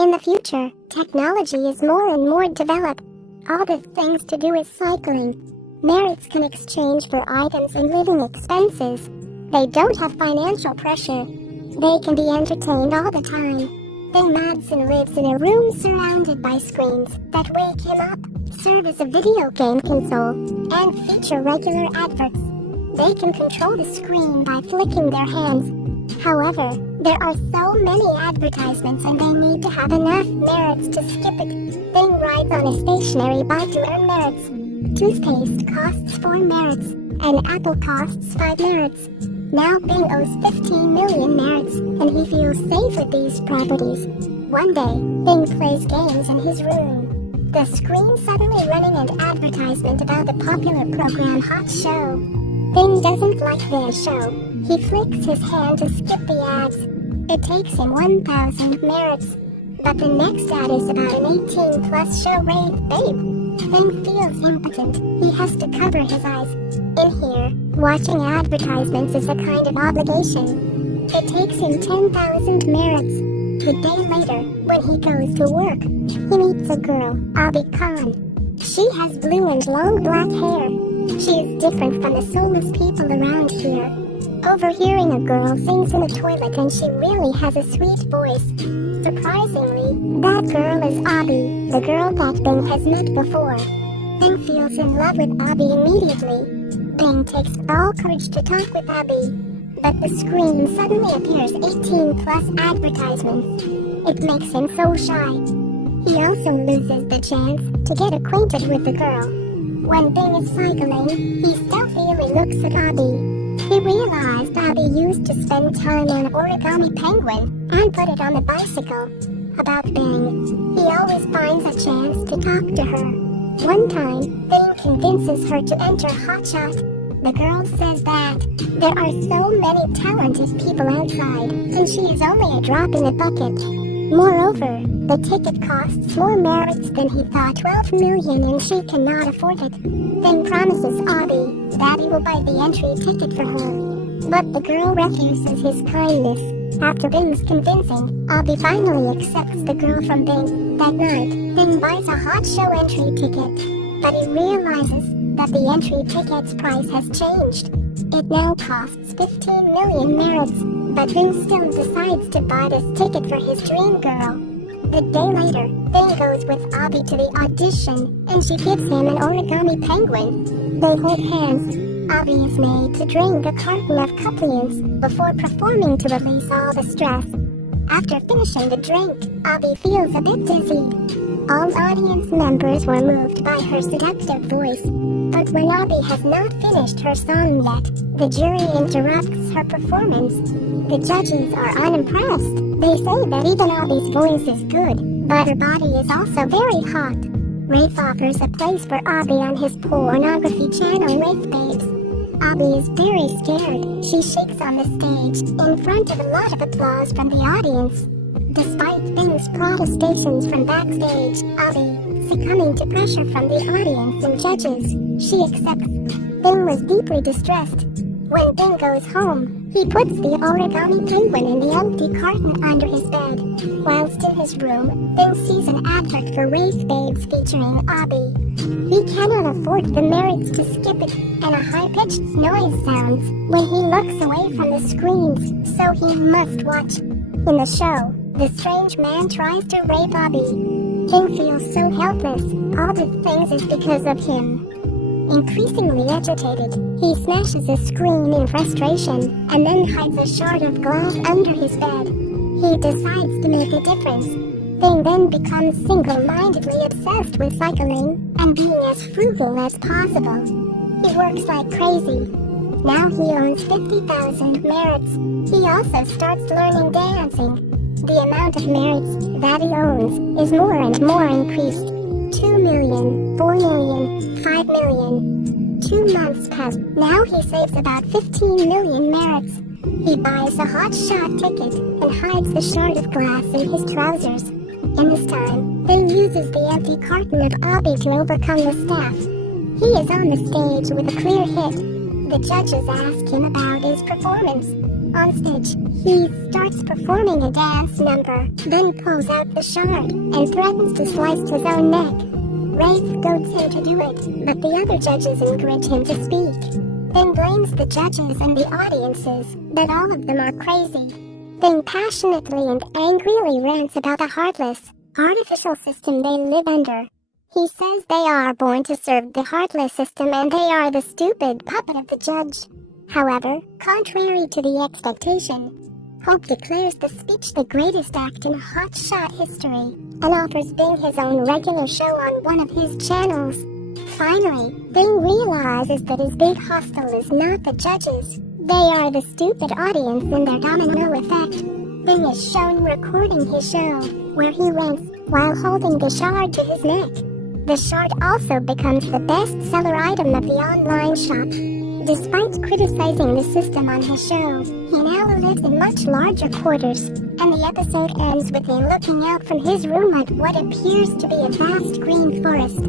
In the future, technology is more and more developed. All the things to do is cycling. Merits can exchange for items and living expenses. They don't have financial pressure. They can be entertained all the time. Then Madsen lives in a room surrounded by screens that wake him up, serve as a video game console, and feature regular adverts. They can control the screen by flicking their hands. However, there are so many advertisements and they need to have enough merits to skip it. Bing rides on a stationary bike to earn merits. Toothpaste costs 4 merits, and Apple costs 5 merits. Now Bing owes 15 million merits, and he feels safe with these properties. One day, Bing plays games in his room. The screen suddenly running an advertisement about the popular program Hot Show. Bing doesn't like the show. He flicks his hand to skip the ads. It takes him 1,000 merits. But the next ad is about an 18-plus show rated babe. Bing feels impotent. He has to cover his eyes. In here, watching advertisements is a kind of obligation. It takes him 10,000 merits. A day later, when he goes to work, he meets a girl, Abby Khan. She has blue and long black hair. She is different from the soulless people around here. Overhearing a girl sings in a toilet and she really has a sweet voice. Surprisingly, that girl is Abby, the girl that Bing has met before. Bing feels in love with Abby immediately. Bing takes all courage to talk with Abby, but the screen suddenly appears 18-plus advertisements. It makes him so shy. He also loses the chance to get acquainted with the girl. When Bing is cycling, he stealthily looks at Abby. He realized Abby used to spend time in Origami Penguin and put it on the bicycle. About Bing, he always finds a chance to talk to her. One time, Bing convinces her to enter Hotshot. The girl says that there are so many talented people outside, and she is only a drop in the bucket. Moreover, the ticket costs more merits than he thought, 12 million, and she cannot afford it. Bing promises Abby that he will buy the entry ticket for her. But the girl refuses his kindness. After Bing's convincing, Abby finally accepts the girl from Bing. That night, Bing buys a Hot Show entry ticket. But he realizes that the entry ticket's price has changed. It now costs 15 million merits, but Bing still decides to buy this ticket for his dream girl. A day later, Bing goes with Abby to the audition, and she gives him an Origami Penguin. They hold hands. Abby is made to drink a carton of couplings before performing to release all the stress. After finishing the drink, Abby feels a bit dizzy. All audience members were moved by her seductive voice, but when Abby has not finished her song yet, the jury interrupts her performance. The judges are unimpressed. They say that even Abby's voice is good, but her body is also very hot. Rafe offers a place for Abby on his pornography channel, Rafe Babes. Abby is very scared. She shakes on the stage, in front of a lot of applause from the audience. Despite Bing's protestations from backstage, Abby, succumbing to pressure from the audience and judges, she accepts. Bing was deeply distressed. When Bing goes home, he puts the Origami Penguin in the empty carton under his bed. Whilst in his room, Bing sees an advert for Rafe Babes featuring Abby. He cannot afford the merits to skip it, and a high-pitched noise sounds when he looks away from the screens, so he must watch. In the show, the strange man tries to rape Abby. Bing feels so helpless. All the things is because of him. Increasingly agitated, he smashes a screen in frustration and then hides a shard of glass under his bed. He decides to make a difference. Bing then becomes single-mindedly obsessed with cycling and being as frugal as possible. He works like crazy. Now he owns 50,000 merits. He also starts learning dancing. The amount of merits that he owns is more and more increased. 2 million, 4 million, 5 million. 2 months pass. Now he saves about 15 million merits. He buys a hot shot ticket and hides the shard of glass in his trousers. In this time, Bing uses the empty carton of Abby to overcome the staff. He is on the stage with a clear hit. The judges ask him about his performance. On stage, he starts performing a dance number, then pulls out the shard and threatens to slice his own neck. Wraith goads him to do it, but the other judges encourage him to speak, then blames the judges and the audiences that all of them are crazy, then passionately and angrily rants about the heartless, artificial system they live under. He says they are born to serve the heartless system and they are the stupid puppet of the judge. However, contrary to the expectation, Hope declares the speech the greatest act in hotshot history and offers Bing his own regular show on one of his channels. Finally, Bing realizes that his big hostile is not the judges. They are the stupid audience and their domino effect. Bing is shown recording his show, where he rants while holding the shard to his neck. The shard also becomes the best-seller item of the online shop. Despite criticizing the system on his show, he now lives in much larger quarters, and the episode ends with him looking out from his room at what appears to be a vast green forest.